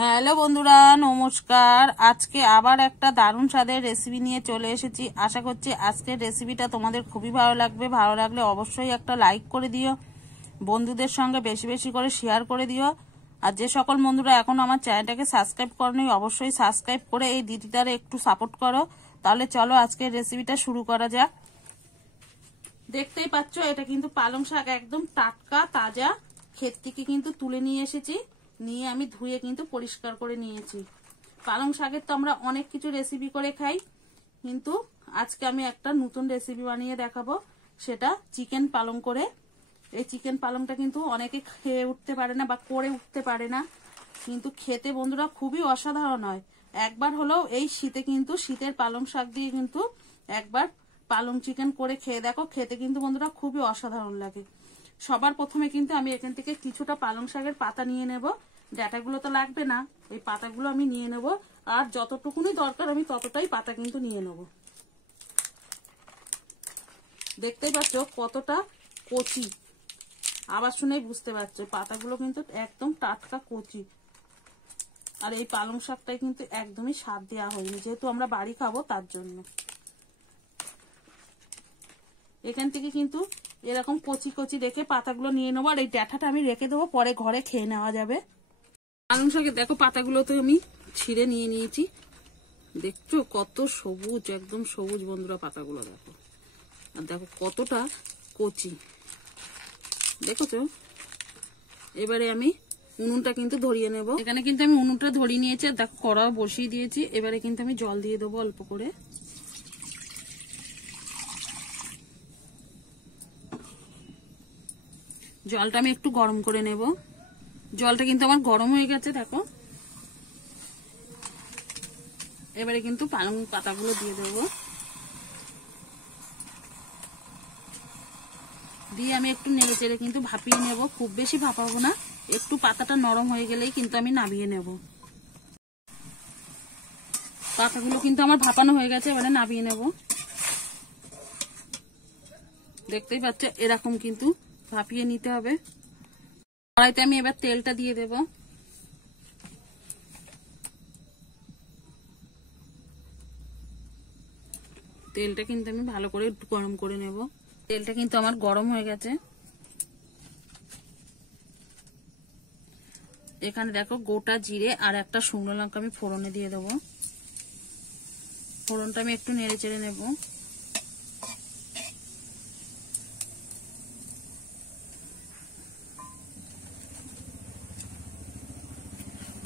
Hello বন্ধুরা, নমস্কার। আজকে আবার একটা দারুণ স্বাদের রেসিপি নিয়ে চলে এসেছি। আশা করছি আজকের রেসিপিটা তোমাদের খুবই ভালো লাগবে। ভালো লাগলে অবশ্যই একটা লাইক করে দিও, বন্ধুদের সঙ্গে বেশি বেশি করে শেয়ার করে দিও। আর যে সকল বন্ধুরা এখন আমার চ্যানেলটাকে সাবস্ক্রাইব করনি, অবশ্যই সাবস্ক্রাইব করে এই দিদিটারে একটু সাপোর্ট করো। তাহলে চলো আজকের রেসিপিটা শুরু করা যাক। দেখতেই পাচ্ছ, এটা কিন্তু পালং শাক, একদম টাটকা তাজা ক্ষেত থেকে কিন্তু তুলে নিয়ে এসেছি। নিয়ে আমি ধুয়ে কিন্তু পরিষ্কার করে নিয়েছি। পালং শাকের তো আমরা অনেক কিছু রেসিপি করে খাই, কিন্তু আজকে আমি একটা নতুন রেসিপি বানিয়ে দেখাবো, সেটা চিকেন পালং করে। এই চিকেন পালংটা কিন্তু অনেকে খেয়ে উঠতে পারে না বা করে উঠতে পারে না, কিন্তু খেতে বন্ধুরা খুবই অসাধারণ হয়। একবার হলেও এই শীতে কিন্তু শীতের পালং শাক দিয়ে কিন্তু একবার পালং চিকেন করে খেয়ে দেখো, খেতে কিন্তু বন্ধুরা খুবই অসাধারণ লাগে। সবার প্রথমে কিন্তু আমি এখান থেকে কিছুটা পালং শাকের পাতা নিয়ে নেব। ডাঁটাগুলো তো লাগবে না, এই পাতাগুলো আমি নিয়ে নেব। আর যতটুকুনি দরকার আমি ততটাই পাতা কিন্তু নিয়ে নেব। দেখতেই পাচ্ছ কতটা কচি, আবার শুনেই বুঝতে পারছো পাতাগুলো কিন্তু একদম টাটকা কচি। আর এই পালং শাকটাই কিন্তু একদমই স্বাদ দেওয়া হয়নি, যেহেতু আমরা বাড়ি খাবো তার জন্য। এখান থেকে কিন্তু এরকম কচি কচি রেখে পাতাগুলো নিয়ে নেবো। আর এই ডাঁটাটা আমি রেখে দেবো, পরে ঘরে খেয়ে নেওয়া যাবে। পালং শাকে দেখো পাতাগুলো তো আমি ছিঁড়ে নিয়ে নিয়েছি। দেখছো কত সবুজ, একদম সবুজ বন্ধুরা পাতাগুলো দেখো। আর দেখো কতটা কচি, দেখছো। এবারে আমি উনুনটা কিন্তু ধরিয়ে নেব। এখানে কিন্তু আমি উনুনটা ধরিয়ে নিয়েছি, আর দেখো কড়াও বসিয়ে দিয়েছি। এবারে কিন্তু আমি জল দিয়ে দেবো অল্প করে। জলটা আমি একটু গরম করে নেব। জলটা কিন্তু আমার গরম হয়ে গেছে দেখো। এবারে কিন্তু পালং পাতাগুলো দিয়ে দেবো, দিয়ে আমি একটু নেড়ে চেড়ে কিন্তু ভাপিয়ে নেব। খুব বেশি ভাপাবো না, একটু পাতাটা নরম হয়ে গেলেই কিন্তু আমি নামিয়ে নেব। পাতাগুলো কিন্তু আমার ভাপানো হয়ে গেছে, এবারে নামিয়ে নেব। দেখতেই পাচ্ছ এরকম কিন্তু ভাপিয়ে নিতে হবে। কড়াইতে আমি এবার তেলটা দিয়ে দেব। তেলটা কিন্তু আমি ভালো করে একটু গরম করে নেব। তেলটা কিন্তু আমার গরম হয়ে গেছে। এখানে দেখো গোটা জিরে আর একটা শুকনো লঙ্কা আমি ফোড়নে দিয়ে দেবো। ফোড়নটা আমি একটু নেড়ে চেড়ে নেব।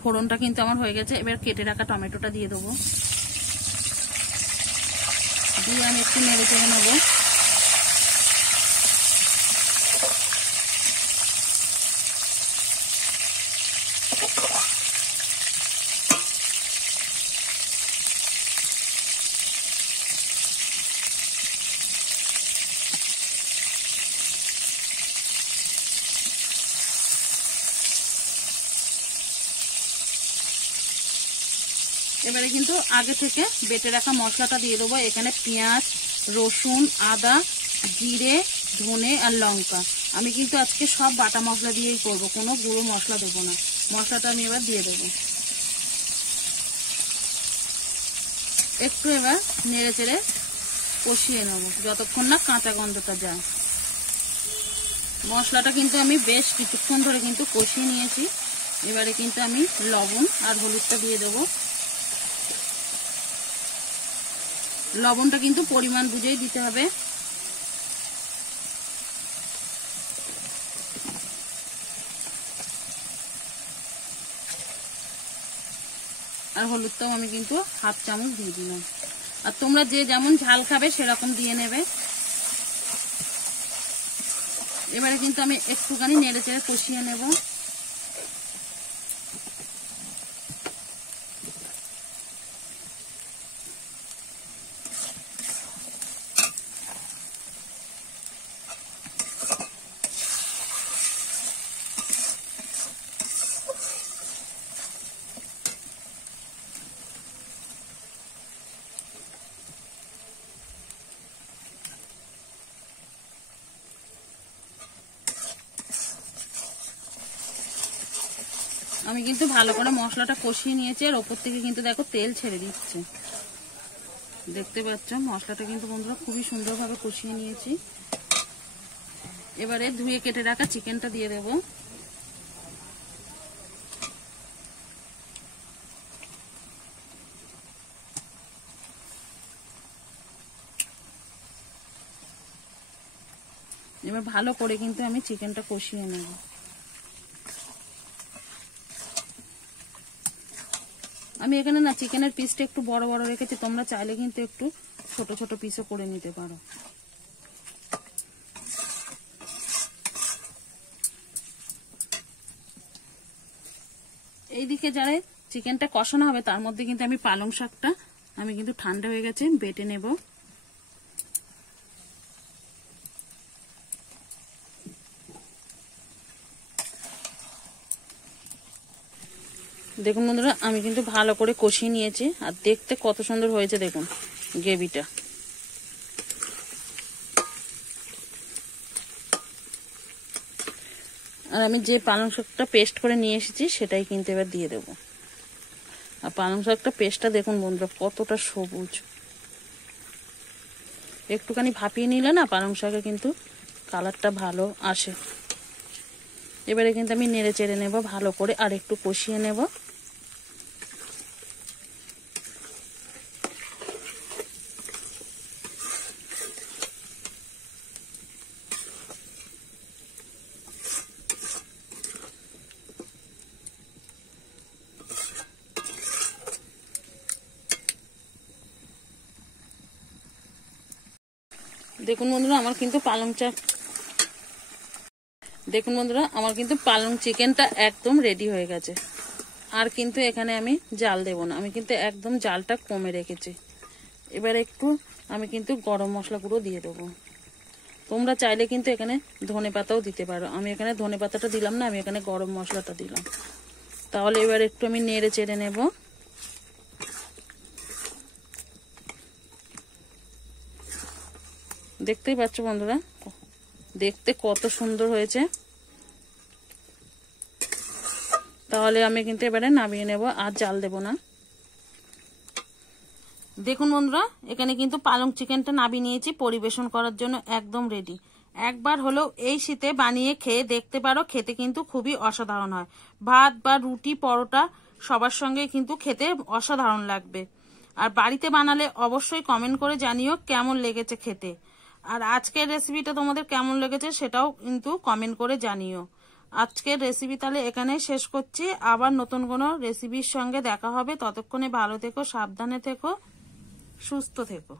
ফোড়নটা কিন্তু আমার হয়ে গেছে। এবার কেটে রাখা টমেটোটা দিয়ে দেবো, দিয়ে আমি একটু নেড়ে চেড়ে নেবো। এবারে কিন্তু আগে থেকে বেটে রাখা মশলাটা দিয়ে দেবো। এখানে পেঁয়াজ, রসুন, আদা, জিরে, ধনে আর লঙ্কা। আমি কিন্তু আজকে সব বাটা মশলা দিয়েই করব, কোনো গুঁড়ো মশলা দেবো না। মশলাটা আমি এবার দিয়ে দেবো। একটু এবার নেড়ে চেড়ে কষিয়ে নেব যতক্ষণ না কাঁচা গন্ধটা যায়। মশলাটা কিন্তু আমি বেশ কিছুক্ষণ ধরে কিন্তু কষিয়ে নিয়েছি। এবারে কিন্তু আমি লবণ আর হলুদটা দিয়ে দেবো। লবণটা কিন্তু পরিমাণ বুঝেই দিতে হবে। আর হলুদটাও আমি কিন্তু হাফ চামচ দিয়ে দিলাম। আর তোমরা যে যেমন ঝাল খাবে সেরকম দিয়ে নেবে। এবারে কিন্তু আমি একটুখানি নেড়ে চেড়ে কষিয়ে নেব। আমি কিন্তু ভালো করে মশলাটা কষিয়ে নিয়েছি, আর ওপর থেকে কিন্তু দেখো তেল ছেড়ে দিচ্ছে, দেখতে পাচ্ছ। মশলাটা কিন্তু বন্ধুরা খুবই সুন্দরভাবে কষিয়ে নিয়েছি। এবারে ধুয়ে কেটে রাখা চিকেনটা দিয়ে দেব। এবার ভালো করে কিন্তু আমি চিকেনটা কষিয়ে নেব। আমি এখানে না চিকেনের পিসটা একটু বড় বড় রেখেছি, তোমরা চাইলে কিন্তু একটু ছোট ছোট পিসও করে নিতে পারো। এইদিকে যারা চিকেনটা কষানো হবে তার মধ্যে কিন্তু আমি পালং শাকটা আমি কিন্তু ঠান্ডা হয়ে গেছে বেটে নেব। দেখুন বন্ধুরা, আমি কিন্তু ভালো করে কষিয়ে নিয়েছি, আর দেখতে কত সুন্দর হয়েছে দেখুন গ্রেভিটা। আর আমি যে পালং শাকটা পেস্ট করে নিয়ে এসেছি সেটাই কিন্তু এবার দিয়ে দেব। আর পালং শাকটা পেস্টটা দেখুন বন্ধুরা কতটা সবুজ, একটুখানি ভাপিয়ে নিলে না পালং শাকে কিন্তু কালারটা ভালো আসে। এবারে কিন্তু আমি নেড়ে চেড়ে নেব ভালো করে, আর একটু কষিয়ে নেব। দেখুন বন্ধুরা, আমার কিন্তু পালং চিকেনটা একদম রেডি হয়ে গেছে। আর কিন্তু এখানে আমি জাল দেব না, আমি কিন্তু একদম জালটা কমে রেখেছি। এবার একটু আমি কিন্তু গরম মশলা গুঁড়ো দিয়ে দেবো। তোমরা চাইলে কিন্তু এখানে ধনেপাতাও দিতে পারো, আমি এখানে ধনেপাতাটা দিলাম না, আমি এখানে গরম মশলাটা দিলাম। তাহলে এবার একটু আমি নেড়ে চেড়ে নেব। দেখতেই পাচ্ছ বন্ধুরা দেখতে কত সুন্দর হয়েছে। তাহলে আমি কিন্তু এবারে নামিয়ে নেব, আর জাল দেব না। দেখুন বন্ধুরা, এখানে কিন্তু পালং চিকেনটা নামিয়ে নিয়েছি, পরিবেশন করার জন্য একদম রেডি। একবার হলেও এই শীতে বানিয়ে খেয়ে দেখতে পারো, খেতে কিন্তু খুবই অসাধারণ হয়। ভাত বা রুটি পরোটা সবার সঙ্গে কিন্তু খেতে অসাধারণ লাগবে। আর বাড়িতে বানালে অবশ্যই কমেন্ট করে জানিও কেমন লেগেছে খেতে। আর আজকের রেসিপিটা তোমাদের কেমন লেগেছে সেটাও কিন্তু কমেন্ট করে জানিও। আজকের রেসিপি তাহলে এখানেই শেষ করছি, আবার নতুন কোনো রেসিপির সঙ্গে দেখা হবে। ততক্ষণে ভালো থেকো, সাবধানে থেকো, সুস্থ থেকো।